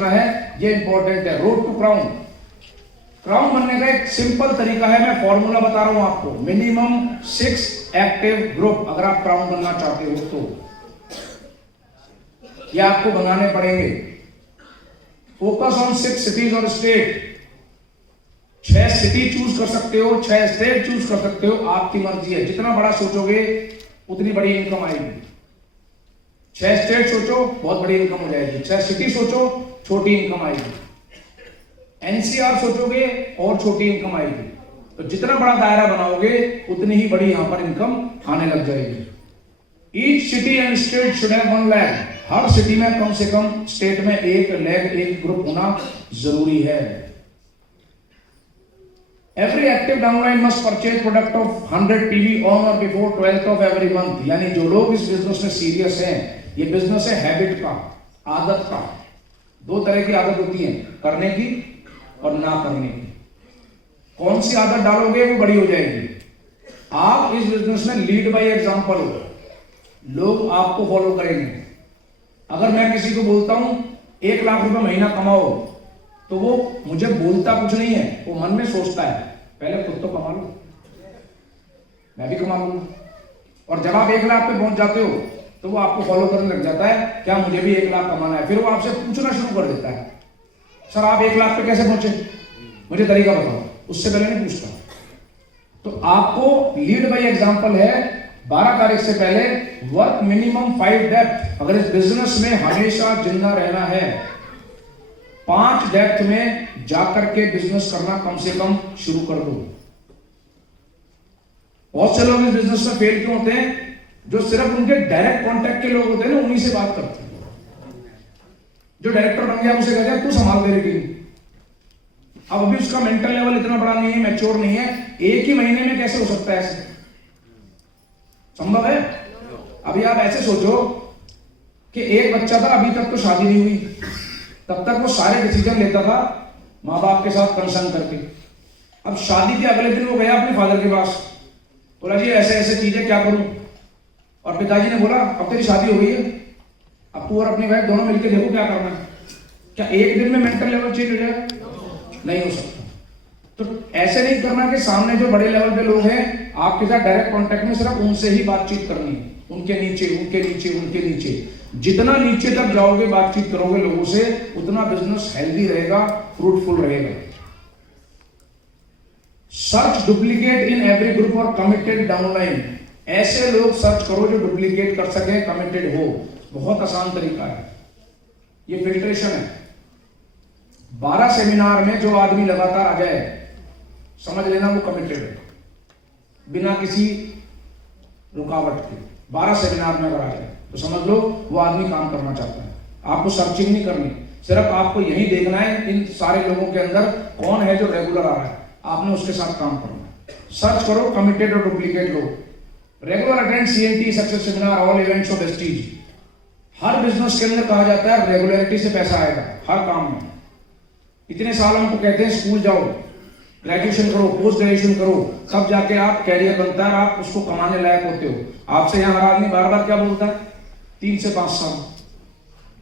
सोचना है, ये इंपॉर्टेंट है। रोड टू क्राउन, क्राउन बनने का एक सिंपल तरीका है, मैं फॉर्मूला बता रहा हूं आपको। मिनिमम 6 एक्टिव ग्रुप अगर आप क्राउन बनना चाहते हो तो ये आपको बनाने पड़ेंगे। फोकस ऑन 6 सिटीज और स्टेट। 6 सिटी चूज कर सकते हो, 6 स्टेट चूज कर सकते हो, आपकी मर्जी है। जितना बड़ा सोचोगे उतनी बड़ी इनकम आएगी। 6 स्टेट सोचो, बहुत बड़ी इनकम हो जाएगी। 6 सिटी सोचो, छोटी इनकम आएगी। एनसीआर सोचोगे और छोटी इनकम आएगी। तो जितना बड़ा दायरा बनाओगे उतनी ही बड़ी यहां पर इनकम आने लग जाएगी। Each city and state should have 1 lakh. Her city में कम से कम स्टेट में 1 लैख एक ग्रुप होना जरूरी है। Every active downline must purchase product of 100 PV on और before 12th of every month. यानी जो लोग इस बिजनेस में सीरियस हैं, ये बिजनेस है हैबिट का, आदत का। 2 तरह की आदत होती है, करने की और ना करने की। कौन सी आदत डालोगे वो बड़ी हो जाएगी। आप इस बिजनेस में लीड बाय एग्जांपल हो, लोग आपको फॉलो करेंगे। अगर मैं किसी को बोलता हूं 1 लाख रुपए महीना कमाओ, तो वो मुझे बोलता कुछ नहीं है, वो मन में सोचता है पहले खुद तो कमा लो, मैं भी कमा लूंगा। और जब आप 1 लाख पे पहुंच जाते हो तो वो आपको फॉलो करने लग जाता है, क्या मुझे भी 1 लाख कमाना है। फिर वो आपसे पूछना शुरू कर देता है, सर आप 1 लाख पे कैसे पहुंचे, मुझे तरीका बताओ। उससे पहले नहीं पूछता। तो आपको लीड बाय एग्जांपल है। 12 तारीख से पहले वर्क मिनिमम 5 डेप्थ। अगर इस बिजनेस में हमेशा जिंदा रहना है, 5 डेप्थ में जाकर के बिजनेस करना कम से कम शुरू कर दो। बहुत से लोग इस बिजनेस में फेल क्यों होते हैं? जो सिर्फ उनके डायरेक्ट कांटेक्ट के लोग होते हैं ना, उन्हीं से बात करते हैं। जो डायरेक्टर बन गया उसे कहते हैं तू संभाल दे रही। अब अभी उसका मेंटल लेवल इतना बड़ा नहीं है, मैच्योर नहीं है। एक ही महीने में कैसे हो सकता है ऐसे? संभव है? अभी आप ऐसे सोचो कि एक बच्चा था, अभी तक तो शादी नहीं हुई, तब तक वो सारे डिसीजन लेता था माँ बाप के साथ कंसर्न करके। अब शादी के अगले दिन वो गया अपने फादर के पास, बोला जी ऐसे ऐसे चीजें क्या करूं? और पिताजी ने बोला अब तेरी शादी हो गई है, अब तू और अपनी वाइफ दोनों मिलकर देखो क्या करना है। क्या एक दिन में मेंटल लेवल चेंज हो जाएगा? नहीं हो सकता। तो ऐसे नहीं करना कि सामने जो बड़े लेवल पे लोग हैं आपके साथ डायरेक्ट कांटेक्ट में, सिर्फ उनसे ही बातचीत करनी है, उनके नीचे उनके नीचे उनके नीचे। जितना नीचे तक जाओगे, बातचीत करोगे लोगों से, उतना बिजनेस हेल्दी रहेगा, फ्रूटफुल रहेगा। Search duplicate in every group और कमिटेड डाउनलाइन। ऐसे लोग सर्च करो जो डुप्लीकेट कर सके, कमिटेड हो। बहुत आसान तरीका है, ये फिल्ट्रेशन है। 12 सेमिनार में जो आदमी लगातार आ जाए, समझ लेना वो कमिटेड है, बिना किसी रुकावट के। 12 सेमिनार में अगर आ जाए तो समझ लो वो आदमी काम करना चाहता है। आपको सर्चिंग नहीं करनी, सिर्फ आपको यही देखना है इन सारे लोगों के अंदर कौन है जो रेगुलर आ रहा है, आपने उसके साथ काम करना है। सर्च करो कमिटेड और डुप्लीकेट लोग। Regular attend CNT success seminar all events of Vestige. Her business के अंदर कहा जाता है रेगुलरिटी से पैसा आएगा हर काम में। इतने साल हमको कहते हैं स्कूल जाओ, ग्रेजुएशन करो, पोस्ट ग्रेजुएशन करो, तब जाके आप कैरियर बनता है, आप उसको कमाने लायक होते हो। आपसे यहाँ हर आदमी बार बार क्या बोलता है? 3 से 5 साल,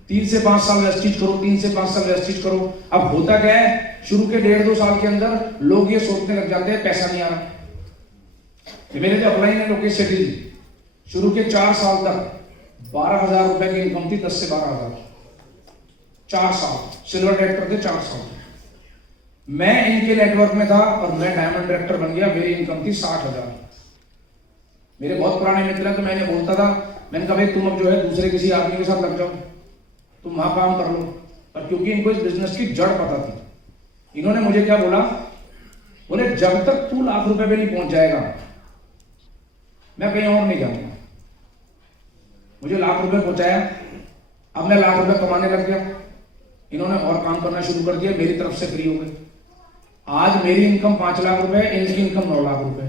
3 से 5 साल वेस्टीज करो, 3 से 5 साल वेस्टीज करो। अब होता क्या है, शुरू के 1.5-2 साल के अंदर लोग ये सोचने लग जाते हैं पैसा नहीं आ रहा। मेरे जो अपलाइन है लोकेश शेट्टी जी, शुरू के 4 साल तक 12,000 रुपए की इनकम थी, 10 से 12,000, 4 साल सिल्वर डायरेक्टर थे, 4 साल। मैं इनके नेटवर्क में था और मैं डायमंड डायरेक्टर बन गया, मेरी इनकम थी 60,000। मेरे बहुत पुराने मित्र हैं, तो मैंने बोलता था, मैंने कहा भाई तुम अब जो है दूसरे किसी आदमी के साथ लग जाओ, तुम वहां काम कर लो। पर क्योंकि इनको इस बिजनेस की जड़ पता थी, इन्होंने मुझे क्या बोला, बोले जब तक तू लाख रुपए पे नहीं पहुंच जाएगा मैं कहीं और नहीं जाऊंगा। मुझे लाख रुपए पहुंचाया, अब मैं लाख रुपए कमाने लग गया, इन्होंने और काम करना शुरू कर दिया, मेरी तरफ से फ्री हो गए। आज मेरी इनकम 5 लाख रुपए, इनकी इनकम 9 लाख रुपए।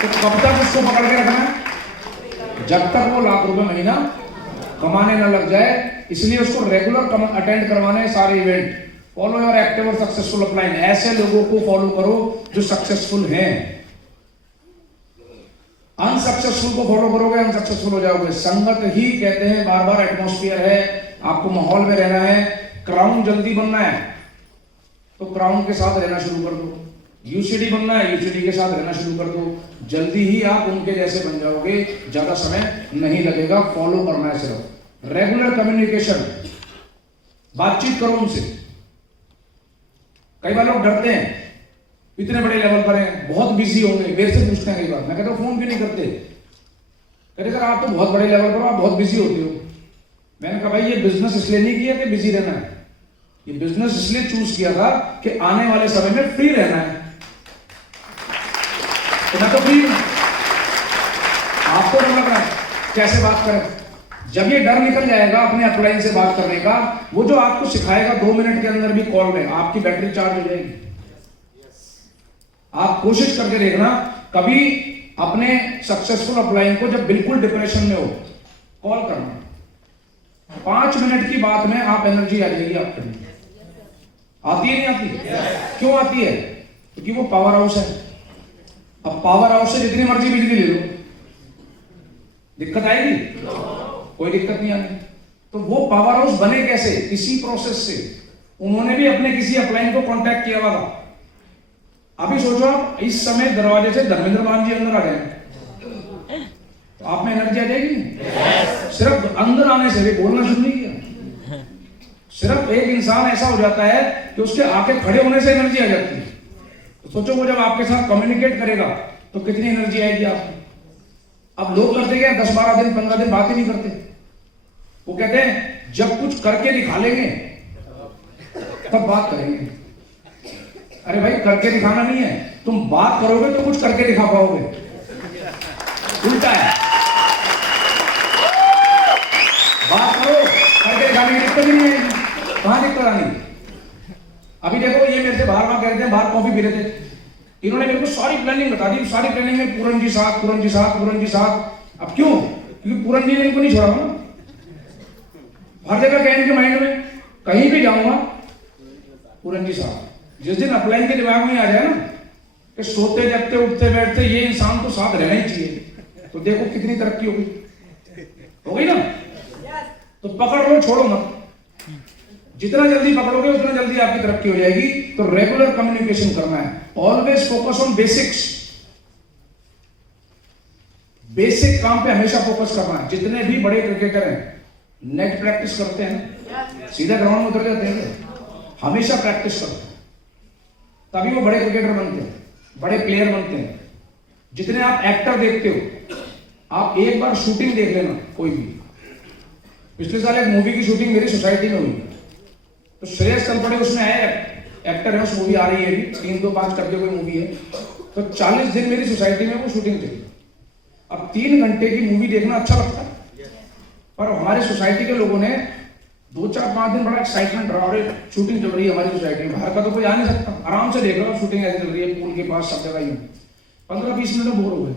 तो कब तक उसको पकड़ के रखना है? जब तक वो लाख रुपए महीना कमाने न लग जाए। इसलिए उसको रेगुलर अटेंड करवाने सारे इवेंट। फॉलो योर एक्टिव और सक्सेसफुल अपलाइन। ऐसे लोगों को फॉलो करो जो सक्सेसफुल हैं। अनसक्सेसफुल को फॉलो करोगे अनसक्सेसफुल हो जाओगे। संगत ही कहते हैं बार बार एटमॉस्फेयर है, आपको माहौल में रहना है। क्राउन जल्दी बनना है तो क्राउन के साथ रहना शुरू कर दो, यूसीडी बनना है यूसीडी के साथ रहना शुरू कर दो, जल्दी ही आप उनके जैसे बन जाओगे, ज्यादा समय नहीं लगेगा। फॉलो करना है सिर्फ। रेगुलर कम्युनिकेशन, बातचीत करो उनसे। कई बार लोग डरते हैं, इतने बड़े लेवल पर हैं, बहुत बिजी होंगे, मेरे से पूछते हैं कई बार, मैं कहता हूं फोन भी नहीं करते, कहते सर आप तो बहुत बड़े लेवल पर हो, आप बहुत बिजी होते हो। मैंने कहा भाई ये बिजनेस इसलिए नहीं किया कि बिजी रहना है, ये बिजनेस इसलिए चूज किया था कि आने वाले समय में फ्री रहना है। तो मैं तो फ्री हूं, आपको डर लग रहा है कैसे बात करें। जब ये डर निकल जाएगा अपने अपलाइन से बात करने का, वो जो आपको सिखाएगा 2 मिनट के अंदर भी कॉल में, आपकी बैटरी चार्ज हो जाएगी। आप कोशिश करके देखना, कभी अपने सक्सेसफुल अपलाइन को जब बिल्कुल डिप्रेशन में हो कॉल करना, 5 मिनट की बात में आप एनर्जी आ जाएगी आपके लिए। आती है नहीं आती? क्यों आती है? क्योंकि वो पावर हाउस है। अब पावर हाउस से जितनी मर्जी बिजली ले लो, दिक्कत आएगी? कोई दिक्कत नहीं आती। तो वो पावर हाउस बने कैसे? इसी प्रोसेस से। उन्होंने भी अपने किसी अपलाइन को कांटेक्ट किया हुआ था। अभी सोचो आप इस समय दरवाजे से धर्मेंद्र मान जी अंदर आ जाए तो आप में एनर्जी आ जाएगी। सिर्फ अंदर आने से भी, बोलना शुरू नहीं किया, सिर्फ एक इंसान ऐसा हो जाता है कि उसके आके खड़े होने से एनर्जी आ जाती है। तो सोचो वो जब आपके साथ कम्युनिकेट करेगा तो कितनी एनर्जी आएगी आपको। अब लोग करते क्या, 10-12 दिन 15 दिन बात ही नहीं करते। वो कहते हैं जब कुछ करके दिखा लेंगे तब बात करेंगे। अरे भाई करके दिखाना नहीं है, तुम बात करोगे तो कुछ करके दिखा पाओगे, उल्टा है। बात करो, करके दिखाने की दिक्कत ही नहीं आएगी। कहां दिक्कत आनी? अभी देखो ये मेरे से बाहर कहते हैं, बाहर कॉफी पी रहे थे, इन्होंने मेरे को सारी प्लानिंग बता दी। सारी प्लानिंग में पूरन जी साथ, पूरन जी साथ, पूरन जी साथ। अब क्यों? क्योंकि पूरन जी ने इनको नहीं छोड़ा ना। हर जगह कहेंगे इनके माइंड में, कहीं भी जाऊंगा पूरन जी साथ। जिस दिन अपलाइन के दिमाग में आ जाए ना कि सोते जगते उठते बैठते ये इंसान तो साथ रहना ही चाहिए, तो देखो कितनी तरक्की हो गई ना। तो पकड़ लो, छोड़ो मत। जितना जल्दी पकड़ोगे उतना जल्दी आपकी तरक्की हो जाएगी। तो रेगुलर कम्युनिकेशन करना है। Always focus on basics. Basic काम पे हमेशा फोकस करना है। जितने भी बड़े क्रिकेटर हैं नेट प्रैक्टिस करते हैं, सीधा ग्राउंड में उतर जाते हैं, हमेशा प्रैक्टिस करते हैं, तभी वो बड़े क्रिकेटर बनते हैं, बड़े प्लेयर बनते हैं। जितने आप एक्टर देखते हो, आप एक बार शूटिंग देख लेना कोई भी। पिछले साल एक मूवी की शूटिंग मेरी सोसाइटी में हुई, तो श्रेयस तलपड़े उसमें है, एक्टर है, उस मूवी आ रही है अभी 3-2-5 करके कोई मूवी है। तो 40 दिन मेरी सोसाइटी में वो शूटिंग चली। अब 3 घंटे की मूवी देखना अच्छा लगता है, पर हमारे सोसाइटी के लोगों ने 2-4-5 दिन बड़ा एक्साइटमेंट रहा, और शूटिंग चल रही है हमारी सोसाइटी में, बाहर का तो कोई आ नहीं सकता, आराम से देख रहा हूँ शूटिंग ऐसी चल रही है, पूल के पास सब जगह ही। 15-20 मिनट में बोर हो गए,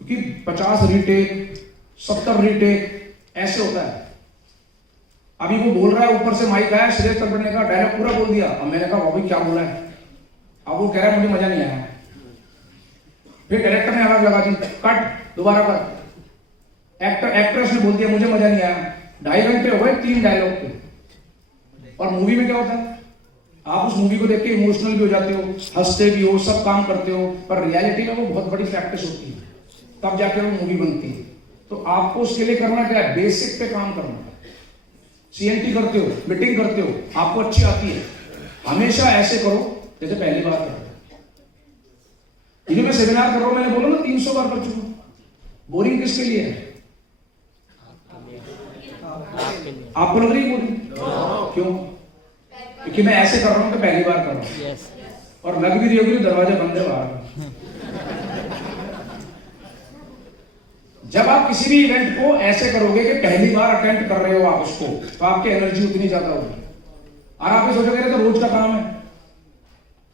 क्योंकि 50 रीटेक 70 रीटेक ऐसे होता है। अभी वो बोल रहा है, ऊपर से माइक आया, श्रेयस तलपड़े ने कहा डायलॉग पूरा बोल दिया। अब मैंने कहा भाई क्या बोला है? अब वो कह रहा है मुझे मजा नहीं आया। फिर डायरेक्टर ने आवाज लगा दी, कट, दोबारा कर। एक्ट्रेस ने बोल दिया मुझे मजा नहीं आया। 2.5 घंटे हो गए 3 डायलॉग पे। और मूवी में क्या होता है, आप उस मूवी को देख के इमोशनल भी हो जाते हो, हंसते भी हो, सब काम करते हो, पर रियलिटी में वो बहुत बड़ी प्रैक्टिस होती है, तब जाके वो मूवी बनती है। तो आपको उसके लिए करना क्या है? बेसिक पे काम करना। सीएनटी करते हो, मीटिंग करते हो, आपको अच्छी आती है, हमेशा ऐसे करो जैसे पहली बार कर रहे हो। इन्हें मैं सेमिनार कर रहा हूं, मैंने बोला ना 300 बार कर चुका। बोरिंग किसके लिए है? आपको लग रही बोरिंग? क्यों? क्योंकि मैं ऐसे कर रहा हूं तो पहली बार कर रहा हूं, और लग भी रही होगी दरवाजा बंद है बाहर। जब आप किसी भी इवेंट को ऐसे करोगे कि पहली बार अटेंड कर रहे हो आप उसको, तो आपकी एनर्जी उतनी ज्यादा होगी। और आप ये सोचोगे तो रोज का काम है,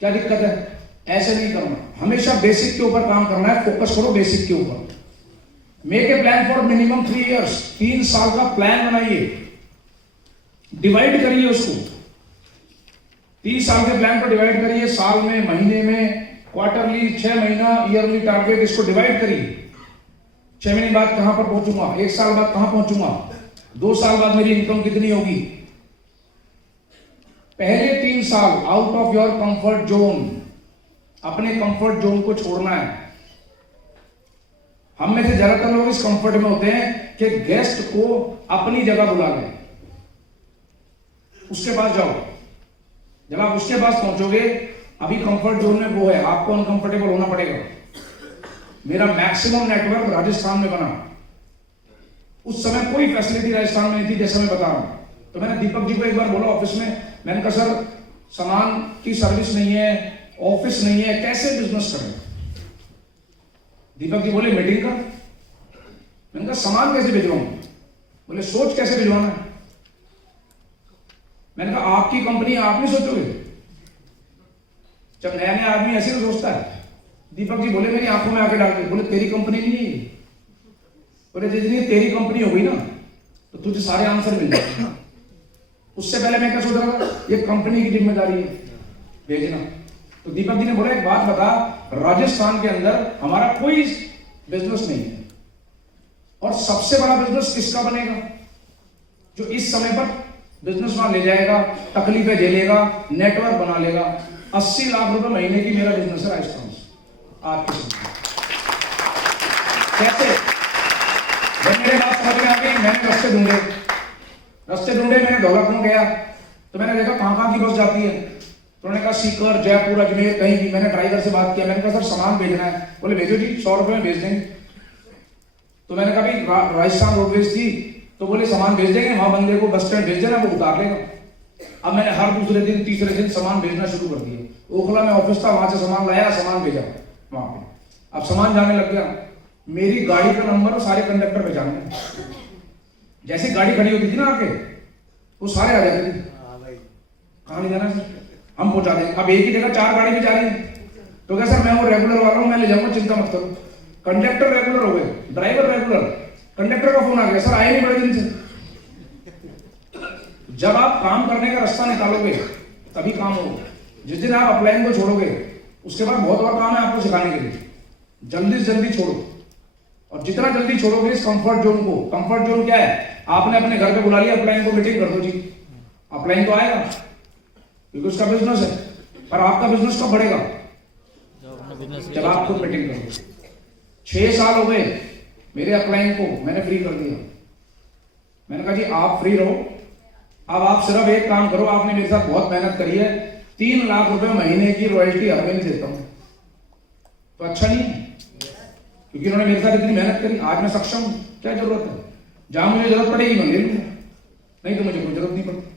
क्या दिक्कत है? ऐसे नहीं करना, हमेशा बेसिक के ऊपर काम करना है। फोकस करो बेसिक के ऊपर। Make a plan for minimum 3 years, 3 साल का प्लान बनाइए, डिवाइड करिए उसको। 3 साल के प्लान को डिवाइड करिए, साल में, महीने में, क्वार्टरली, 6 महीना, ईयरली टारगेट, इसको डिवाइड करिए। 6 महीने बाद कहां पर पहुंचूंगा, 1 साल बाद कहां पहुंचूंगा, 2 साल बाद मेरी इनकम कितनी होगी। पहले 3 साल out of your comfort zone, अपने कंफर्ट जोन को छोड़ना है। हम में से ज्यादातर लोग इस कंफर्ट में होते हैं कि गेस्ट को अपनी जगह बुला लें, उसके पास जाओ। जब आप उसके पास पहुंचोगे, अभी कंफर्ट जोन में वो है, आपको अनकंफर्टेबल होना पड़ेगा। मेरा मैक्सिमम नेटवर्क राजस्थान में बना, उस समय कोई फैसिलिटी राजस्थान में नहीं थी, जैसे मैं बता रहा हूं। तो मैंने दीपक जी को एक बार बोला ऑफिस में, मैंने कहा सर सामान की सर्विस नहीं है, ऑफिस नहीं है, कैसे बिजनेस करें। दीपक जी बोले मीटिंग कर। मैंने कहा सामान कैसे भिजवाऊं, बोले सोच कैसे भिजवाना है। मैंने कहा आपकी कंपनी, आप नहीं सोचोगे। जब नया नया आदमी ऐसे तो सोचता है। दीपक जी बोले मेरी आंखों में आके डाल के, बोले तेरी कंपनी नहीं है, बोले जितनी तेरी कंपनी हो गई ना तो तुझे सारे आंसर मिल जाएंगे। उससे पहले मैं क्या सोच रहा था, ये कंपनी की जिम्मेदारी है भेजना। तो दीपक जी ने बोला एक बात बता, राजस्थान के अंदर हमारा कोई बिजनेस नहीं है, और सबसे बड़ा बिजनेस किसका बनेगा, जो इस समय पर बिजनेस वहां ले जाएगा, तकलीफें झेलेगा, नेटवर्क बना लेगा। 80 लाख रुपए महीने की मेरा बिजनेस है राजस्थान से। आपके कैसे, जब मेरे बात समझ में आ गई, मैंने रास्ते ढूंढे, मैंने ढोलकपुर गया तो मैंने देखा कहां की बस जाती है। तो उन्होंने कहा सीकर, जयपुर, अजमेर, कहीं भी। मैंने ड्राइवर से बात किया, मैंने कहा सर सामान भेजना है, बोले भेजो जी, 100 रुपए में भेज देंगे। तो मैंने कहा भाई राजस्थान रोडवेज थी, तो बोले सामान भेज देंगे, वहां बंदे को बस स्टैंड भेज देना, वो उतार लेगा। अब मैंने हर दूसरे दिन, तीसरे दिन सामान भेजना शुरू कर दिया। ओखला में ऑफिस था, वहां से सामान लाया, सामान भेजा वहां पे। अब सामान जाने लग गया, मेरी गाड़ी का नंबर सारे कंडक्टर पे जाने, जैसे गाड़ी खड़ी होती थी ना आके, वो सारे आ जाते थे, कहां नहीं जाना सर, हम पहुंचा देंगे। अब एक ही जगह 4 गाड़ी में जा रही है, तो क्या सर मैं वो रेगुलर वाला हूं, मैं ले जाऊंगा, चिंता मत करो। कंडक्टर रेगुलर हो गए, ड्राइवर रेगुलर, कंडक्टर का फोन आ गया, सर आए नहीं बड़े दिन से। जब आप काम करने का रास्ता निकालोगे तभी काम होगा। जिस दिन आप अपलाइन को छोड़ोगे, उसके बाद बहुत और काम है आपको सिखाने के लिए। जल्दी से जल्दी छोड़ो, और जितना जल्दी छोड़ोगे इस कंफर्ट जोन को। कंफर्ट जोन क्या है, आपने अपने घर पे बुला लिया अपलाइन को, मीटिंग कर दो जी, अपलाइन तो आएगा क्योंकि उसका बिजनेस है। पर आपका बिजनेस कब बढ़ेगा, जब आप खुद मीटिंग करोगे। 6 साल हो गए मेरे अपलाइन को मैंने फ्री कर दिया। मैंने कहा जी आप फ्री रहो, अब आप सिर्फ एक काम करो, आपने मेरे साथ बहुत मेहनत करी है, 3 लाख रुपए महीने की रॉयल्टी हर महीने देता हूं। तो अच्छा नहीं है, क्योंकि उन्होंने मेरे साथ इतनी मेहनत करी, आज मैं सक्षम हूं। क्या जरूरत है, जहां मुझे जरूरत पड़ेगी मैं ले लूंगा, नहीं तो मुझे कोई जरूरत नहीं पड़ती।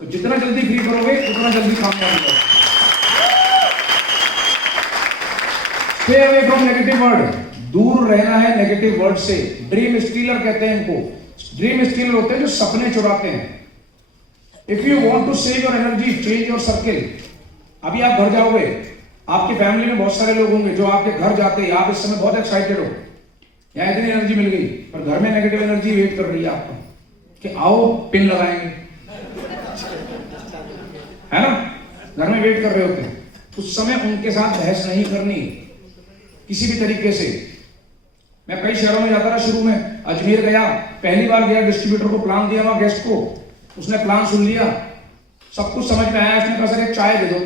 तो जितना जल्दी फ्री करोगे उतना जल्दी कामयाब होगा। Stay away from negative word, दूर रहना है नेगेटिव वर्ड से। ड्रीम स्टीलर कहते हैं इनको। ड्रीम स्टीलर होते हैं जो सपने चुराते हैं। If you want to save your energy, change your circle. अभी आप घर जाओगे, आपकी फैमिली में बहुत सारे लोग होंगे जो आपके घर जाते हैं, आप इस समय बहुत एक्साइटेड हो, यहाँ इतनी एनर्जी मिल गई, पर घर में नेगेटिव एनर्जी वेट कर रही है आपको कि आओ पिन लगाएंगे, है ना, घर में वेट कर रहे होते हैं। उस समय उनके साथ बहस नहीं करनी किसी भी तरीके से। मैं कई शहरों में जाता रहा, शुरू में अजमेर गया, पहली बार गया, डिस्ट्रीब्यूटर को प्लान दिया वहां गेस्ट को, उसने प्लान सुन लिया, सब कुछ समझ में आया। उसने कहा सर एक चाय दे दो।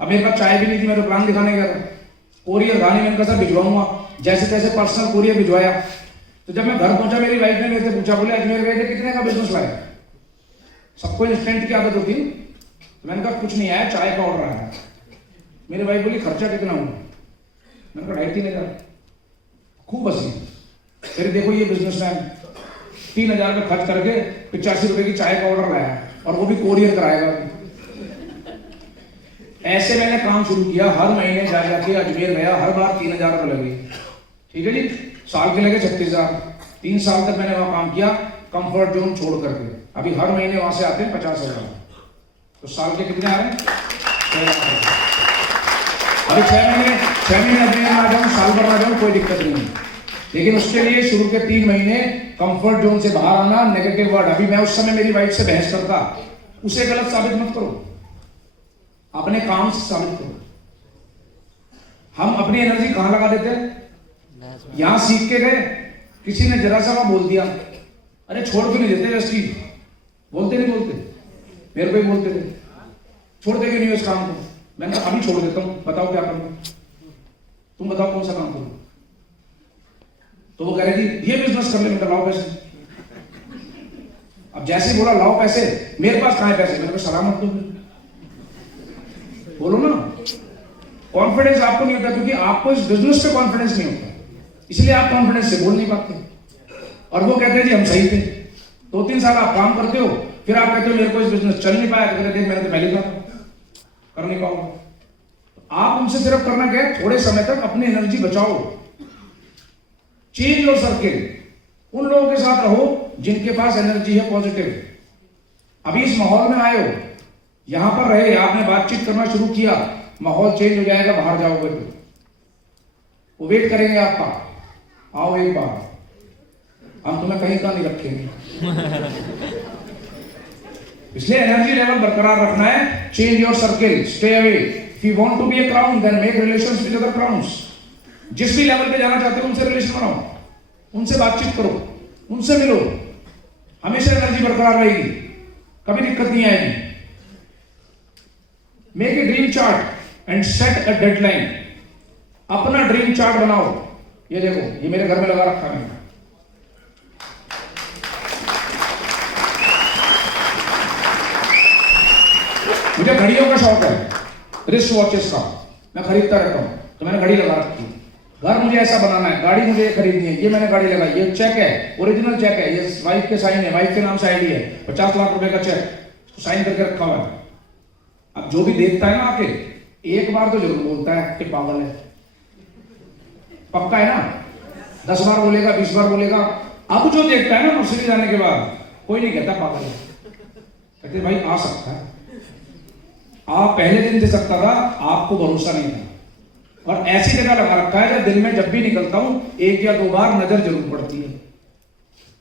अब मेरे पास चाय भी नहीं थी, मैं तो प्लान दिखाने गया था। कोरियर गाने मैंने कहा सर भिजवाऊंगा, जैसे तैसे पर्सनल कोरियर भिजवाया। तो जब मैं घर पहुंचा, मेरी वाइफ ने मेरे से पूछा, बोले अजमेर गए थे, कितने का बिजनेस लाया। सबको इंस्टेंट की आदत होती है। तो मैंने कहा कुछ नहीं आया, चाय का ऑर्डर आया। मेरी वाइफ बोली खर्चा कितना हुआ, मैंने कहा 2,500 3,000। खूब हंसी। फिर देखो ये बिजनेसमैन 3,000 में खर्च करके 85 रुपए की चाय का ऑर्डर लाया, और वो भी कोरियर कराएगा। ऐसे मैंने काम शुरू किया, हर महीने जा जाके अजमेर गया, हर बार 3,000 रुपए लगे। ठीक है जी, साल के लगे 36,000। 3 साल तक मैंने वहां काम किया, कंफर्ट जोन छोड़ करके। अभी हर महीने वहां से आते हैं 50,000। तो साल के कितने आ रहे हैं, 6,000। अभी 6 महीने अजमेर आ जाऊं, साल भर आ जाऊं, कोई दिक्कत नहीं। लेकिन उसके लिए शुरू के 3 महीने कंफर्ट जोन से बाहर आना, नेगेटिव वर्ड। अभी मैं उस समय मेरी वाइफ से बहस करता, उसे गलत साबित मत करो, अपने काम से साबित करो। हम अपनी एनर्जी कहां लगा देते हैं? यहां सीख के गए, किसी ने जरा सा बोल दिया, अरे छोड़ क्यों नहीं देते इस चीज? बोलते नहीं बोलते? मेरे को ही बोलते थे, छोड़ दे क्यों नहीं इस काम को? मैंने कहा अभी छोड़ देता हूं, बताओ क्या करूं, तुम बताओ कौन सा काम करूं? तो वो कह रहे थी ये बिजनेस कर ले, मैं लाओ पैसे। अब जैसे ही बोला लाओ पैसे, मेरे पास कहां है पैसे? मेरे को सलामत दो, बोलो ना। कॉन्फिडेंस आपको नहीं होता क्योंकि आपको इस बिजनेस पे कॉन्फिडेंस नहीं होता, इसलिए आप कॉन्फिडेंस से बोल नहीं पाते। और वो कहते हैं जी हम सही थे। 2-3 साल आप काम करते हो, फिर आप कहते हो मेरे को इस बिजनेस चल नहीं पाया, तो कहते हैं मैंने तो पहले कहा कर नहीं पाऊंगा। आप उनसे सिर्फ करना क्या है, थोड़े समय तक अपनी एनर्जी बचाओ, चेंज योर सर्किल, उन लोगों के साथ रहो जिनके पास एनर्जी है पॉजिटिव। अभी इस माहौल में आए हो, यहां पर रहे, आपने बातचीत करना शुरू किया, माहौल चेंज हो जाएगा, बाहर जाओगे तो वो वेट करेंगे आपका, आओ एक बार, हम तुम्हें कहीं का नहीं रखेंगे। इसलिए एनर्जी लेवल बरकरार रखना है। Change your circle, stay away. If you want to be a crown then make relations with other crowns. जिस भी लेवल पे जाना चाहते हो उनसे रिलेशन बनाओ, उनसे बातचीत करो, उनसे मिलो, हमेशा एनर्जी बरकरार रहेगी, कभी दिक्कत नहीं आएगी। Make a dream chart and set a deadline. अपना ड्रीम चार्ट बनाओ। ये देखो, ये मेरे घर में लगा रखा है। मुझे घड़ियों का शौक है, रिस्ट वॉचेस का, मैं खरीदता रहता हूं, तो मैंने घड़ी लगा रखी है। घर मुझे ऐसा बनाना है, गाड़ी मुझे खरीदनी है, ये मैंने गाड़ी लगाई, ये चेक है, ओरिजिनल चेक है, ये वाइफ के साइन है, वाइफ के नाम से आईडी है, 50 लाख रुपए का चेक, तो साइन करके रखा हुआ है। अब जो भी देखता है ना आके, एक बार तो जरूर बोलता है कि पागल है, पक्का है ना? 10 बार बोलेगा, 20 बार बोलेगा। अब जो देखता है ना मर्सिडीज जाने के बाद, कोई नहीं कहता पागल है, कहते भाई आ सकता है। आप पहले दिन दे सकता था, आपको भरोसा नहीं था। और ऐसी जगह लगा रखा है दिन में जब भी निकलता हूं 1 या 2 बार नजर जरूर पड़ती है।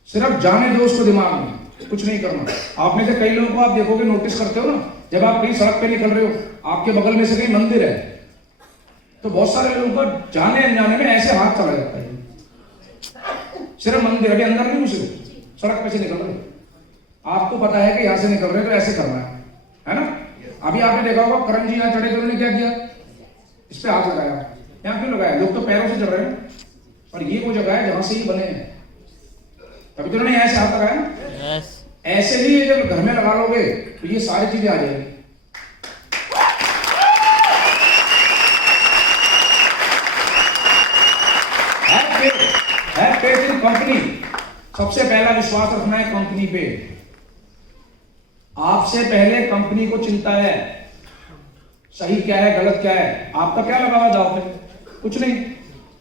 सिर्फ जाने दो उसको दिमाग में, कुछ नहीं करना। आप में से कई लोगों को आप देखोगे, नोटिस करते हो ना, जब आप कहीं सड़क पे निकल रहे हो, आपके बगल में से कहीं मंदिर है, तो बहुत सारे लोगों को जाने अनजाने में ऐसे हाथ चला जाता है। सिर्फ मंदिर, अभी अंदर नहीं घुसे, सड़क पे से निकल रहे, आपको पता है कि यहां से निकल रहे तो ऐसे करना है ना? अभी आपने देखा होगा करण जी यहां चढ़े तो उन्होंने क्या किया, इस पे हाथ लगाया। यहां क्यों लगाया? लोग तो पैरों से चढ़ रहे हैं, और ये वो जगह है जहां से ही बने हैं, तभी तो उन्होंने ऐसे हाथ लगाया ना। yes. ऐसे ही जब घर में लगा लोगे तो ये सारी चीजें आ जाएंगी। कंपनी, सबसे पहला विश्वास रखना है कंपनी पे। आपसे पहले कंपनी को चिंता है, सही क्या है गलत क्या है। आपका क्या लगा हुआ दाव पे? कुछ नहीं।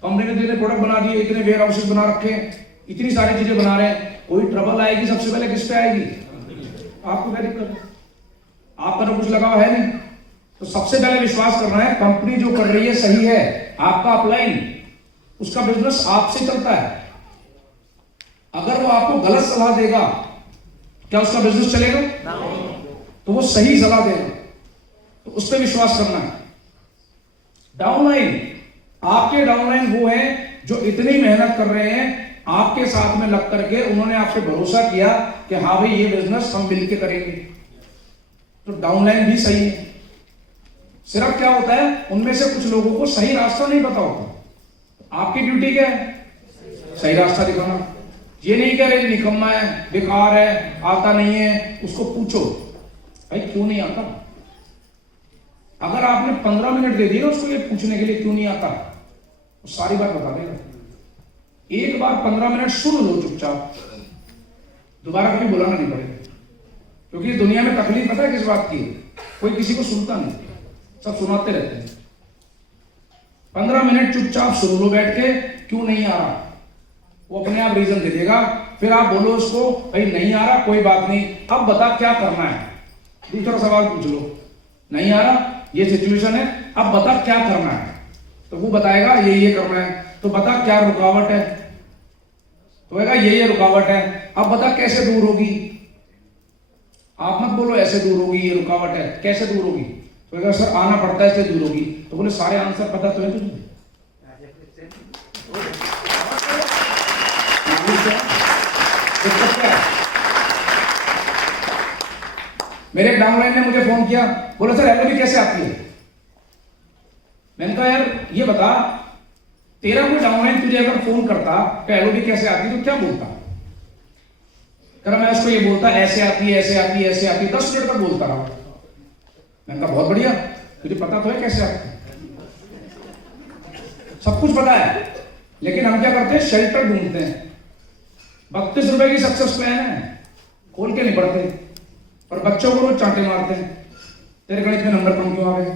कंपनी ने इतने प्रोडक्ट बना दिए, इतने वेयर हाउसेस बना रखे हैं, इतनी सारी चीजें बना रहे हैं, कोई ट्रबल आएगी सबसे पहले किस पे आएगी? आपको क्या दिक्कत है? आपका तो कुछ लगा हुआ है नहीं। तो सबसे पहले विश्वास करना है कंपनी जो कर रही है सही है। आपका अपलाइन, उसका बिजनेस आपसे चलता है। अगर वो आपको गलत सलाह देगा, क्या उसका बिजनेस चलेगा? तो वो सही सलाह देगा, तो उस पर विश्वास करना है। डाउनलाइन, आपके डाउनलाइन वो है जो इतनी मेहनत कर रहे हैं आपके साथ में लग करके, उन्होंने आपसे भरोसा किया कि हाँ भाई ये बिजनेस हम मिलके करेंगे, तो डाउनलाइन भी सही है। सिर्फ क्या होता है, उनमें से कुछ लोगों को सही रास्ता नहीं पता होता। आपकी ड्यूटी क्या है? सही रास्ता दिखाना। ये नहीं कह रहे निकम्मा है, बेकार है, आता नहीं है, उसको पूछो भाई क्यों नहीं आता। अगर आपने 15 मिनट दे दिए ना उसको ये पूछने के लिए क्यों नहीं आता, वो सारी बात बता देगा। एक बार 15 मिनट सुन लो चुपचाप, दोबारा कभी बुलाना नहीं पड़ेगा। क्योंकि दुनिया में तकलीफ पता है किस बात की? कोई किसी को सुनता नहीं, सब सुनाते रहते हैं। 15 मिनट चुपचाप सुन लो बैठ के, क्यों नहीं आ रहा, वो अपने आप रीजन दे देगा। फिर आप बोलो उसको भाई नहीं आ रहा, कोई बात नहीं, अब बता क्या करना है। दूसरा सवाल पूछ लो, नहीं आ रहा, ये सिचुएशन है, अब बता क्या करना है। तो वो बताएगा ये करना है, तो बता क्या रुकावट है, तो कहेगा ये रुकावट है, अब बता कैसे दूर होगी। आप मत बोलो ऐसे दूर होगी, ये रुकावट है, कैसे दूर होगी, तो अगर सर आना पड़ता है इसलिए दूर होगी, तो बोले सारे आंसर पता तो है तुझे? मेरे एक डाउनलाइन ने मुझे फोन किया, बोला सर एलओबी कैसे आती है? मैंने कहा यार ये बता, तेरा कोई डाउनलाइन तुझे अगर फोन करता कि एलओबी कैसे आती है तो क्या बोलता? कह रहा मैं उसको ये बोलता ऐसे आती है, ऐसे आती है, ऐसे आती है, 10 मिनट तक बोलता रहा। मैंने कहा बहुत बढ़िया, तुझे पता तो है कैसे आती है, सब कुछ पता है, लेकिन हम क्या करते हैं, शेल्टर ढूंढते हैं। 32 रुपए की सक्सेस प्लान है, खोल के नहीं पढ़ते, और बच्चों को रोज चांटे मारते हैं, तेरे गणित में नंबर कम क्यों आ गए,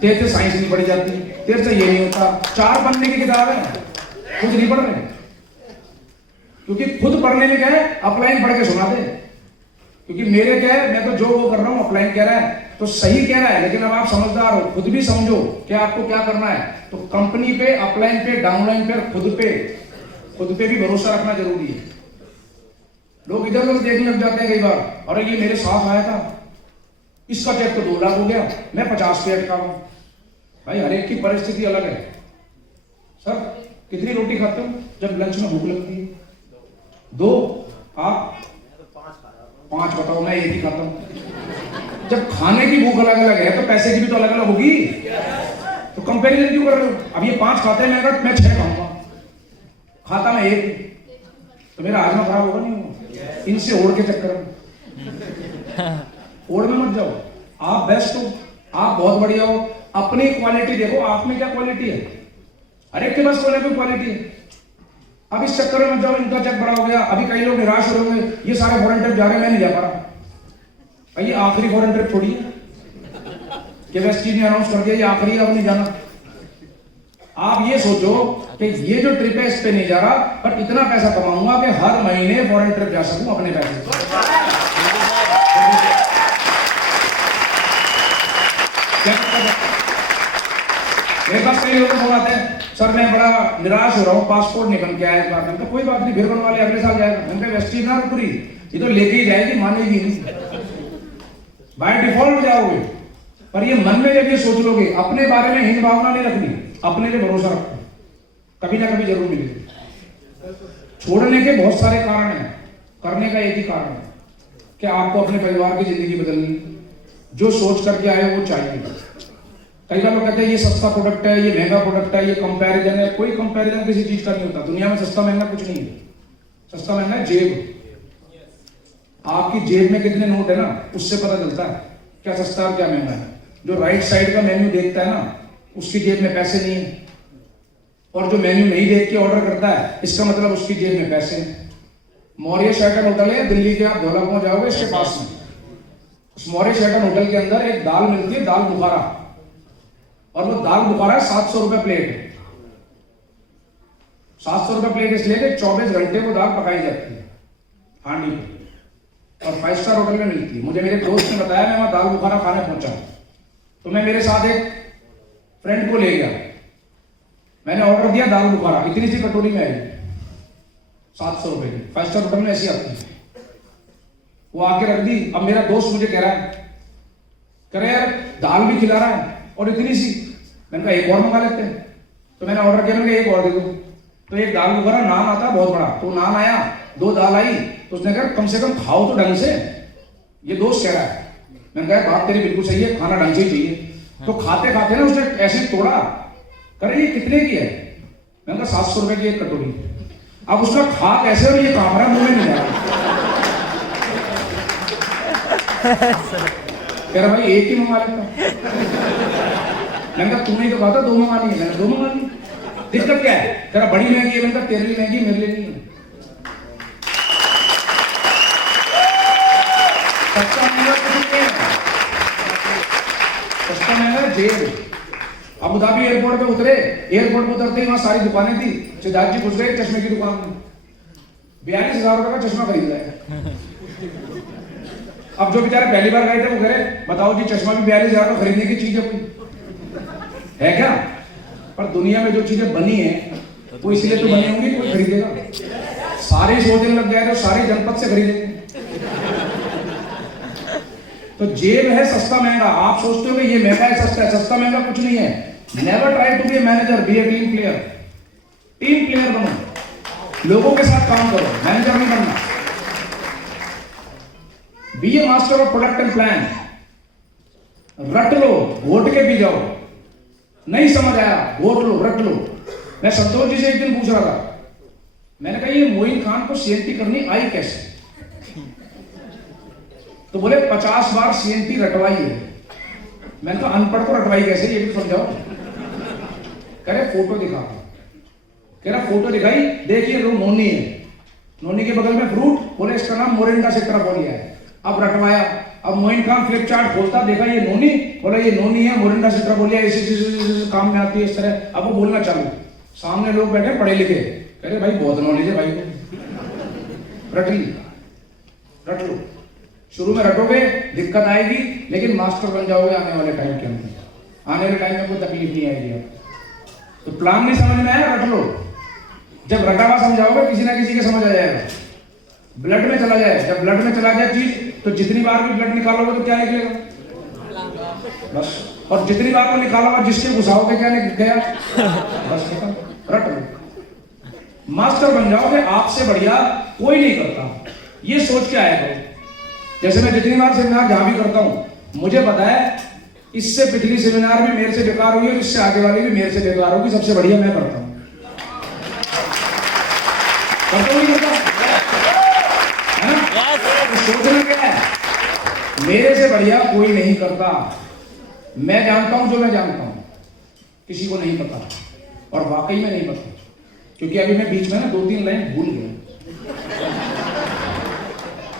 तेरे से साइंस नहीं पढ़ी जाती, तेरे से ये नहीं होता। 4 पन्ने की किताब है, खुद नहीं पढ़ रहे, क्योंकि खुद पढ़ने में क्या है, अपलाइन पढ़ के सुना दे। क्योंकि मेरे क्या है, मैं तो जो वो कर रहा हूं अपलाइन कह रहा है तो सही कह रहा है, लेकिन अब आप समझदार हो, खुद भी समझो कि आपको क्या करना है। तो कंपनी पे, अपलाइन पे, डाउनलाइन पे, खुद पे भी भरोसा रखना जरूरी है। लोग इधर उधर देखने लग जाते हैं कई बार, अरे ये मेरे साथ आया था, इसका चेक तो 2 लाख हो गया, मैं 50 पे अटका हूं। भाई हर एक की परिस्थिति अलग है। सर कितनी रोटी खाते हो जब लंच में भूख लगती है? 2, आप 5 बताओ, मैं 1 ही खाता हूं। जब खाने की भूख अलग अलग है तो पैसे की भी तो अलग अलग होगी, तो कंपैरिजन क्यों कर रहे हो? अब ये 5 खाते हैं, मैं 6 खाऊंगा, खाता मैं 1, तो मेरा हाजमा खराब होगा नहीं होगा? इनसे ओढ़ के चक्कर में ओढ़ में मत जाओ, आप बेस्ट हो, आप बहुत बढ़िया हो, अपनी क्वालिटी देखो, आप में क्या क्वालिटी है, हर एक के पास कोई ना कोई क्वालिटी है। अब इस चक्कर में मत जाओ, इनका चेक बड़ा हो गया। अभी कई लोग निराश हो रहे हैं, ये सारे फॉरेन ट्रिप जा रहे हैं, मैं नहीं जा पा रहा। ये आखिरी फॉरेन ट्रिप थोड़ी है कि वेस्ट इंडीज ने अनाउंस कर दिया ये आखिरी है, अब नहीं जाना। आप ये सोचो कि ये जो ट्रिप है इस पे नहीं जा रहा, पर इतना पैसा कमाऊंगा कि हर महीने फॉरेन ट्रिप जा सकूं अपने पैसे से। मेरे पास कई लोग फोन आते हैं, सर मैं बड़ा निराश हो रहा हूँ, पासपोर्ट नहीं बन के आया इस बार। मैंने कहा कोई बात नहीं, फिर बनवा ले, अगले साल जाएगा। मैंने कहा वेस्ट इंडीज ना पूरी, ये तो लेके ही जाएगी, मानेगी नहीं, बाय डिफॉल्ट जाओगे। पर ये मन में जब ये सोच लोगे, अपने बारे में हीन भावना नहीं रखनी, अपने लिए भरोसा रखो, कभी ना कभी जरूर मिलेगी। छोड़ने के बहुत सारे कारण हैं, करने का एक ही कारण है कि आपको अपने परिवार की जिंदगी बदलनी, जो सोच करके आए वो चाहिए। कई बार लोग कहते हैं ये सस्ता प्रोडक्ट है, ये महंगा प्रोडक्ट है, ये कंपैरिजन है। कोई कंपैरिजन किसी चीज का नहीं होता दुनिया में, सस्ता महंगा कुछ नहीं है। सस्ता महंगा है जेब, आपकी जेब में कितने नोट है ना, उससे पता चलता है क्या सस्ता और क्या महंगा है। जो राइट साइड का मेन्यू देखता है ना, उसकी जेब में पैसे नहीं है, और जो मेन्यू नहीं देख के ऑर्डर करता है, इसका मतलब उसकी जेब में पैसे हैं। मौर्य शैटन होटल है दिल्ली के, आप धौलाकुआं जाओगे इसके पास में, उस मौर्य शैटन होटल के अंदर एक दाल मिलती है, दाल बुखारा, और वो दाल बुखारा 700 रुपए प्लेट है। 700 रुपए प्लेट इसलिए कि 24 घंटे वो दाल पकाई जाती है हांडी पे, और 5 स्टार होटल में मिलती है। मुझे मेरे दोस्त ने बताया, मैं वहां दाल बुखारा खाने पहुंचा, तो मैं मेरे साथ एक फ्रेंड को ले गया, मैंने ऑर्डर दिया दाल बुखारा, इतनी सी कटोरी में आई, 700 रुपए की, 5 स्टार होटल में ऐसी आती है। वो आके रख दी। अब मेरा दोस्त मुझे कह रहा है यार दाल भी खिला रहा है और इतनी सी। मैंने कहा एक और मंगा लेते हैं, तो मैंने ऑर्डर किया, मैंने एक और दे दो। तो एक दाल बुखारा नान आता बहुत बड़ा, तो नान आया, 2 दाल आई, तो उसने कहा कम से कम खाओ तो ढंग से, ये दोस्त कह रहा है। मैंने कहा बात तेरी बिल्कुल सही है, खाना ढंग से ही चाहिए। तो खाते खाते ना उसने ऐसे तोड़ा, करे ये कितने की है? मैंने कहा 700 रुपए की एक कटोरी। अब उसका खा कैसे और ये काम रहा, मुंह में नहीं जा रहा। कह रहा भाई एक ही मंगा लेता। मैंने कहा तूने तो कहा था 2 मंगानी है, मैंने 2 मंगा ली, दिक्कत क्या है? कह रहा बड़ी महंगी है। मैंने कहा तेरे लिए महंगी, मेरे लिए नहीं है। सस्ता महंगा कुछ नहीं है, सस्ता महंगा जेब। अबू धाबी एयरपोर्ट पे उतरे, एयरपोर्ट पे उतरते ही वहां सारी दुकानें थी। सिद्धार्थ जी घुस गए चश्मे की दुकान में, 42,000 रुपए का चश्मा खरीद लाए। अब जो बेचारे पहली बार गए थे वो कह रहे बताओ जी चश्मा भी 42,000 का खरीदने की चीज है कोई है क्या? पर दुनिया में जो चीजें बनी है वो इसलिए तो बनी होंगी, कोई खरीदेगा। सारे सोचने लग जाए तो सारे जनपद से खरीदेंगे। तो तो जेब है सस्ता महंगा। आप सोचते हो कि ये महंगा है सस्ता है, सस्ता महंगा कुछ नहीं है। Never try to be a manager, be a team player. Team player बनो, लोगों के साथ काम करो, मैनेजर नहीं बनना। Be a master of product and plan. रट लो, घोट के पी जाओ। नहीं समझ आया, घोट लो, रट लो। मैं संतोष जी से एक दिन पूछ रहा था, मैंने कहा ये मोइन खान को सीएनटी करनी आई कैसे? तो बोले 50 बार सीएनटी रटवाई है। मैंने कहा अनपढ़ को रटवाई कैसे, ये भी समझाओ। कह रहे फोटो दिखा, कह रहा फोटो दिखाई, देखिए वो नोनी है, नोनी के बगल में फ्रूट, बोले इसका नाम मोरिंडा सेट्राफोलिया है। अब रटवाया, अब मोइन खान फ्लिप चार्ट खोलता, देखा ये नोनी, बोला ये नोनी है, मोरिंडा सेट्राफोलिया इस काम में आती है इस तरह। अब वो बोलना चालू, सामने लोग बैठे पढ़े लिखे, कह रहे भाई बहुत नॉलेज है भाई को। रट ली, रट लो। शुरू में रटोगे दिक्कत आएगी, लेकिन मास्टर बन जाओगे आने वाले टाइम के अंदर। आने वाले टाइम में कोई तकलीफ नहीं आएगी। तो प्लान नहीं समझ में आया, रट लो। जब रटा हुआ समझाओगे किसी ना किसी के समझ आ जाएगा। ब्लड में चला जाए, जब ब्लड में चला जाए चीज, तो जितनी बार भी ब्लड निकालोगे तो क्या निकलेगा बस। और जितनी बार वो निकालोगे जिसके घुसाओगे क्या निकल गया बस, खत्म। रट लो, मास्टर बन जाओगे, आपसे बढ़िया कोई नहीं करता। ये सोच के आया करो। जैसे मैं जितनी बार सेमिनार जहां भी करता हूं, मुझे पता है इससे पिछली सेमिनार भी मेरे से बेकार हुई और इससे आगे वाली भी मेरे से बेकार होगी, सबसे बढ़िया मैं करता हूं। है ना? तो सोचना क्या है, मेरे से बढ़िया कोई नहीं करता। मैं जानता हूं जो मैं जानता हूं, किसी को नहीं पता, और वाकई में नहीं पता। क्योंकि अभी मैं बीच में ना 2-3 लाइन भूल गया।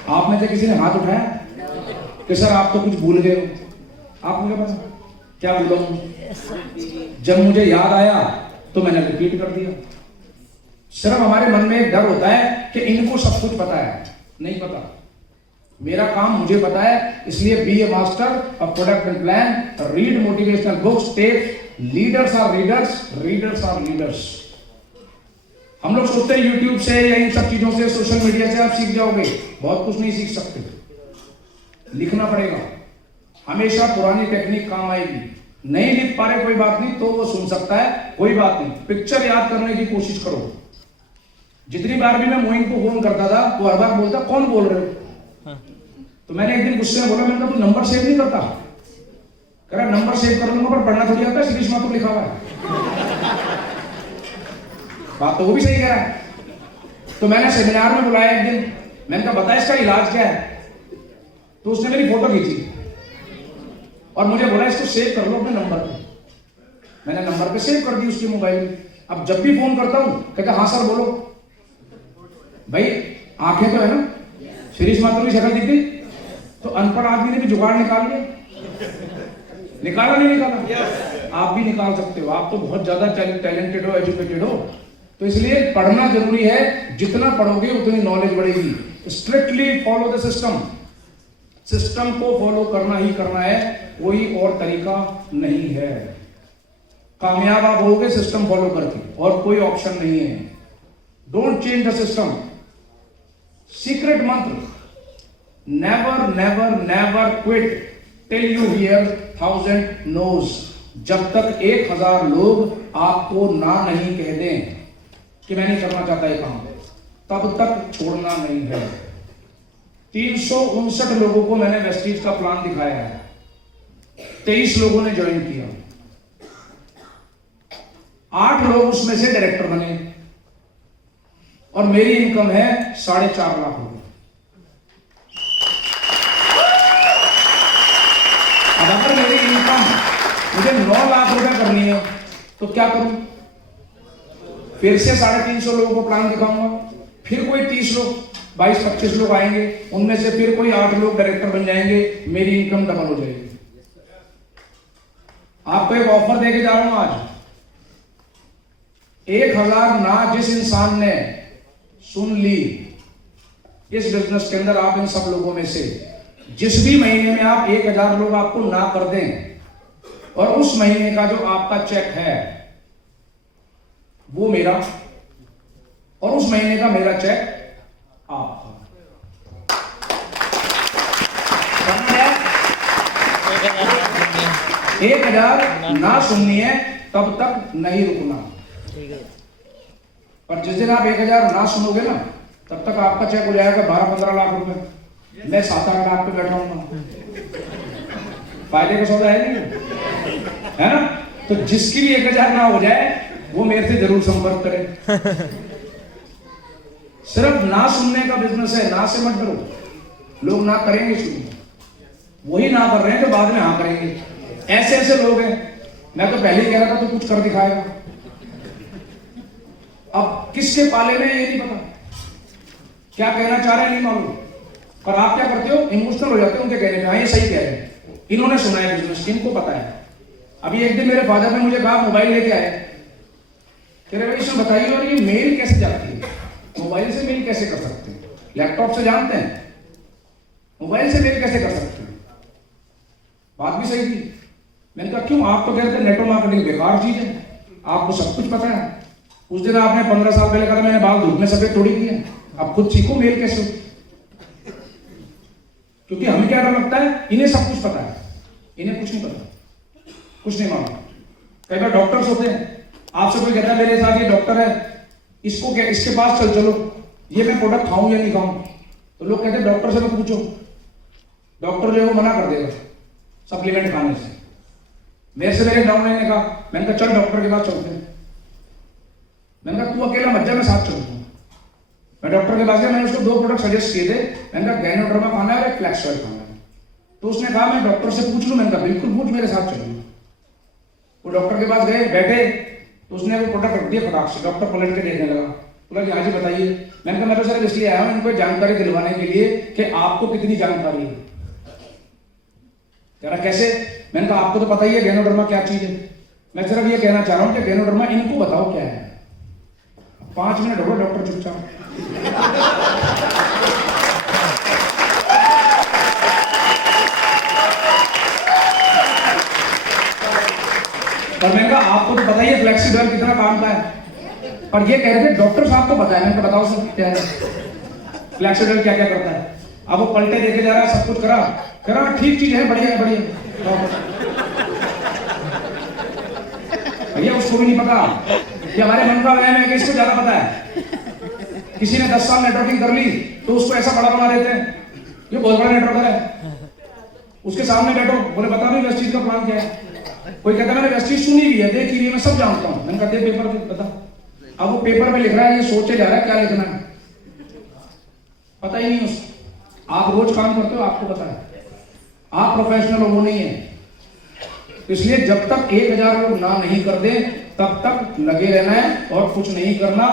आप में से किसी ने हाथ उठाया कि सर आप तो कुछ भूल गए हो। आप मुझे पता क्या बोला हूं? जब मुझे याद आया तो मैंने रिपीट कर दिया। सिर्फ हमारे मन में एक डर होता है कि इनको सब कुछ पता है, नहीं पता। मेरा काम मुझे पता है, इसलिए be a master of product and plan, read motivational books, tape, leaders are readers, readers are leaders. हम लोग सोचते हैं यूट्यूब से या इन सब चीजों से, सोशल मीडिया से आप सीख जाओगे, बहुत कुछ नहीं सीख सकते। लिखना पड़ेगा, हमेशा पुरानी टेक्निक काम आएगी। नहीं लिख पा रहे कोई बात नहीं, तो वो सुन सकता है, कोई बात नहीं। पिक्चर याद करने की कोशिश करो। जितनी बार भी मैं मोइन को फोन करता था, वो हर बार बोलता कौन बोल रहे हो। तो मैंने एक दिन गुस्से में बोला, मैंने कहा तू नंबर सेव नहीं करता? कह रहा नंबर सेव कर लूंगा पर पढ़ना थोड़ी आता है, श्री मातुर लिखा हुआ है। बात तो वो भी सही कह रहा है। तो मैंने सेमिनार में बुलाया एक दिन, मैंने कहा बता इसका इलाज क्या है। तो उसने मेरी फोटो खींची और मुझे बोला इसको सेव कर लो अपने नंबर पे। मैंने नंबर पे सेव कर दी उसके मोबाइल में। अब जब भी फोन करता हूं कहता हाँ सर बोलो। भाई आंखें तो है ना, शिरीष मातुर की शक्ल दिख गई, तो अनपढ़ आदमी ने भी जुगाड़ निकाल लिया। निकाला नहीं निकाला? आप भी निकाल सकते हो। आप तो बहुत ज्यादा टैलेंटेड हो, एजुकेटेड हो। तो इसलिए पढ़ना जरूरी है, जितना पढ़ोगे उतनी नॉलेज बढ़ेगी। Strictly follow the system. System को फॉलो करना ही करना है, कोई और तरीका नहीं है। कामयाब आप होगे सिस्टम फॉलो करके, और कोई ऑप्शन नहीं है। Don't change the system. Secret mantra, never never never quit till you hear 1000 noes. जब तक 1000 लोग आपको ना नहीं कह दें कि मैं नहीं करना चाहता ये काम, तब तक छोड़ना नहीं है। 359 लोगों को मैंने वेस्टीज का प्लान दिखाया है, 23 लोगों ने ज्वाइन किया, 8 लोग उसमें से डायरेक्टर बने, और मेरी इनकम है 4.5 लाख रुपए। अब अगर मेरी इनकम मुझे 9 लाख रुपए करनी है तो क्या करूं? फिर से 350 लोगों को प्लान दिखाऊंगा, फिर कोई 30 लोग 22-25 लोग आएंगे, उनमें से फिर कोई 8 लोग डायरेक्टर बन जाएंगे, मेरी इनकम डबल हो जाएगी। आपको एक ऑफर देके जा रहा हूं आज। 1000 ना जिस इंसान ने सुन ली इस बिजनेस के अंदर, आप इन सब लोगों में से जिस भी महीने में आप 1000 लोग आपको ना कर दें, और उस महीने का जो आपका चेक है वो मेरा, और उस महीने का मेरा चेक आपका। 1000 ना सुननी है तब तक नहीं रुकना। और जिस दिन आप 1000 ना सुनोगे ना, तब तक आपका चेक हो जाएगा 12-15 लाख रुपए। मैं 7-8 लाख पे बैठा हूँ, फायदे का सौदा है नहीं, है ना? तो जिसकी भी 1000 ना हो जाए वो मेरे से जरूर संपर्क करे। सिर्फ ना सुनने का बिजनेस है, ना से मत डरो। लोग ना करेंगे शुरू, वही ना कर रहे हैं तो बाद में हाँ करेंगे। ऐसे ऐसे लोग हैं, मैं तो पहले ही कह रहा था तो कुछ कर दिखाएगा। अब किसके पाले में ये नहीं पता, क्या कहना चाह रहे हैं नहीं मालूम, पर आप क्या करते हो, इमोशनल हो जाते हो उनके कहने पे। हाँ ये सही कह रहे हैं, इन्होंने सुना है बिजनेस, इनको पता है। अभी एक दिन मेरे फादर ने मुझे कहा मोबाइल लेके आए, कह रहे भाई इसमें बताइए और ये मेल कैसे जाती है, मोबाइल से मेल कैसे कर सकते हैं? लैपटॉप से जानते हैं, मोबाइल से मेल कैसे कर सकते हैं? बात भी सही थी। मैंने कहा क्यों, आप तो कहते हैं नेटवर्क मार्केटिंग बेकार चीज है, आपको सब कुछ पता है। उस दिन आपने 15 साल पहले कहा मैंने बाल धूप में सफेद थोड़ी किए, अब खुद सीखो मेल कैसे हो। क्योंकि हमें क्या डर लगता है, इन्हें सब कुछ पता है, इन्हें कुछ नहीं पता, कुछ नहीं मालूम। कई बार डॉक्टर्स होते हैं, आपसे कोई कहता है मेरे साथ ये डॉक्टर है, इसको क्या, इसके पास चल चलो, ये मैं प्रोडक्ट खाऊं या नहीं खाऊं, तो लोग कहते हैं डॉक्टर से तो पूछो, डॉक्टर जो है वो मना कर देगा सप्लीमेंट खाने से। मेरे से मेरे डाउनलाइन ने कहा, मैंने कहा चल डॉक्टर के पास चलते हैं। मैंने कहा तू अकेला मत जा, मैं साथ चलूंगा। मैं डॉक्टर के पास गया, मैंने उसको 2 प्रोडक्ट सजेस्ट किए थे। मैंने कहा गैनोडर्मा खाना है और एक फ्लैक्स ऑयल खाना है। तो उसने कहा मैं डॉक्टर से पूछ लूं। मैंने कहा बिल्कुल पूछ, मेरे साथ चलूंगा। वो डॉक्टर के पास गए, बैठे, तो उसने वो प्रोडक्ट रख दिया फटाक से। डॉक्टर पलट के देखने लगा, बोला कि हाँ जी बताइए। मैंने कहा मैं तो सर इसलिए आया हूँ इनको जानकारी दिलवाने के लिए कि आपको कितनी जानकारी है। कह रहा कैसे? मैंने कहा आपको तो पता ही है गैनोडर्मा क्या चीज है, मैं सिर्फ ये कहना चाह रहा हूँ कि गैनोडर्मा इनको बताओ क्या है। 5 मिनट हो गए डॉक्टर चुपचाप। पर मैंने कहा आपको तो पता ही है फ्लेक्सिडॉयल कितना काम का है, पर ये कह रहे थे डॉक्टर साहब को पता है। मैंने कहा बताओ सर क्या है, फ्लेक्सिडॉयल क्या क्या करता है। अब वो पलटे देखे जा रहा है, सब कुछ करा ठीक चीज है, बढ़िया है बढ़िया। भैया उसको भी नहीं पता कि हमारे मन का वहम है कि इसको ज्यादा पता है। किसी ने 10 साल नेटवर्किंग कर ली तो उसको ऐसा बड़ा बना देते हैं, ये बहुत बड़ा नेटवर्कर है। उसके सामने बैठो, बोले बता नहीं वेस्टीज का प्लान क्या है। कोई कहता है मैंने वेस्टीज सुनी भी है, देखी भी है, मैं सब जानता हूँ। मैंने कहा दे पेपर पे बता। अब वो पेपर पे लिख रहा है, ये सोचे जा रहा है क्या लिखना है, पता ही नहीं उसको। आप रोज काम करते हो, आपको पता है, आप प्रोफेशनल हो, वो नहीं है। इसलिए जब तक 1000 लोग ना नहीं कर दे तब तक लगे रहना है और कुछ नहीं करना।